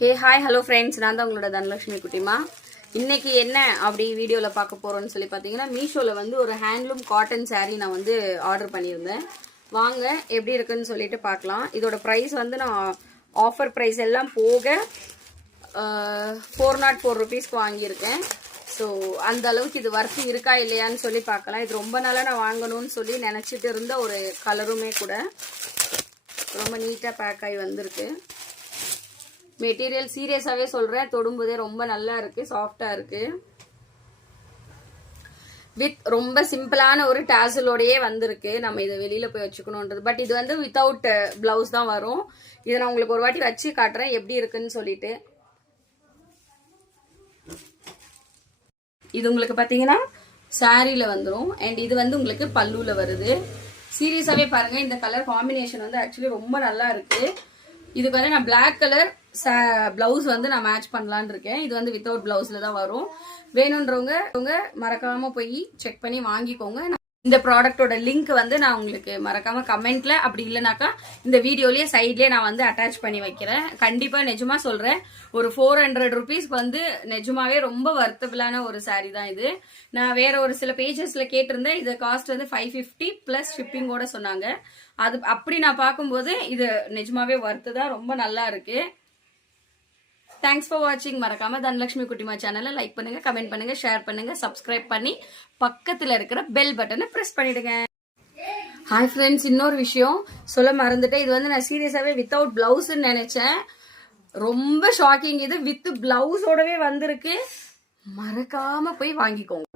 Hey hi hello friends, நான் தான் உங்களோட தனலட்சுமி குட்டிமா. இன்னைக்கு என்ன அப்படி வீடியோவில் பார்க்க போகிறோன்னு சொல்லி பார்த்தீங்கன்னா, மீஷோவில் வந்து ஒரு ஹேண்ட்லூம் காட்டன் சாரீ நான் வந்து ஆர்டர் பண்ணியிருந்தேன். வாங்க எப்படி இருக்குன்னு சொல்லிட்டு பார்க்கலாம். இதோட ப்ரைஸ் வந்து நான் ஆஃபர் ப்ரைஸ் எல்லாம் போக 404 ருபீஸ்க்கு வாங்கியிருக்கேன். ஸோ அந்த அளவுக்கு இது வர்த்து இருக்கா இல்லையான்னு சொல்லி பார்க்கலாம். இது ரொம்ப நாளாக நான் வாங்கணும்னு சொல்லி நினச்சிட்டு இருந்த ஒரு கலருமே கூட. ரொம்ப நீட்டாக பேக் ஆகி வந்திருக்கு. மெட்டீரியல் சீரியஸாவே சொல்றேன், தொடும்போதே ரொம்ப நல்லா இருக்கு, சாஃப்டா இருக்கு. வித் ரொம்ப சிம்பிளான ஒரு டாசலோடயே வந்திருக்கு. நம்ம இதை வெளியில போய் வச்சுக்கணும்ன்றது. பட் இது வந்து வித்தவுட் பிளவுஸ் தான் வரும். இதை நான் உங்களுக்கு ஒரு வாட்டி வச்சு காட்டுறேன் எப்படி இருக்குன்னு சொல்லிட்டு. இது உங்களுக்கு பாத்தீங்கன்னா சாரியில வந்துடும். அண்ட் இது வந்து உங்களுக்கு பல்லுல வருது. சீரியஸாவே பாருங்க, இந்த கலர் காம்பினேஷன் வந்து ஆக்சுவலி ரொம்ப நல்லா இருக்கு. இதுக்கு வந்து நான் பிளாக் கலர் பிளவுஸ் வந்து நான் மேட்ச் பண்ணலான்னு இருக்கேன். இது வந்து வித்தவுட் பிளவுஸ்ல தான் வரும். வேணும்ன்றவங்க மறக்காம போய் செக் பண்ணி வாங்கிக்கோங்க. இந்த ப்ராடக்டோட லிங்க் வந்து நான் உங்களுக்கு மறக்காம கமெண்ட்ல, அப்படி இல்லைனாக்கா இந்த வீடியோலயே சைட்லயே நான் வந்து அட்டாச் பண்ணி வைக்கிறேன். கண்டிப்பா நிஜமா சொல்றேன், ஒரு 400 ருபீஸ்க்கு வந்து நிஜமாவே ரொம்ப வர்த்தபிளான ஒரு சாரீ தான் இது. நான் வேற ஒரு சில பேஜஸ்ல கேட்டிருந்தேன், இது காஸ்ட் வந்து 550 பிளஸ் ஷிப்பிங்கோட சொன்னாங்க. அது அப்படி நான் பார்க்கும்போது இது நிஜமாவே வர்த்து தான், ரொம்ப நல்லா இருக்கு. தேங்க்ஸ் ஃபார் வாட்சிங். மறக்காம தனலட்சுமி குட்டிமா சேனலை லைக் பண்ணுங்க, கமெண்ட் பண்ணுங்க, ஷேர் பண்ணுங்க, சப்ஸ்கிரைப் பண்ணி பக்கத்துல இருக்கிற பெல் பட்டனை பிரஸ் பண்ணிடுங்க. ஹாய் ஃப்ரெண்ட்ஸ், இன்னொரு விஷயம் சொல்ல மறந்துட்டேன். இது வந்து நான் சீரியஸாவே வித்தவுட் பிளவுஸ் நினைச்சேன். ரொம்ப ஷாக்கிங். இது வித் பிளவுஸோடவே வந்திருக்கு. மறக்காம போய் வாங்கிக்கோங்க.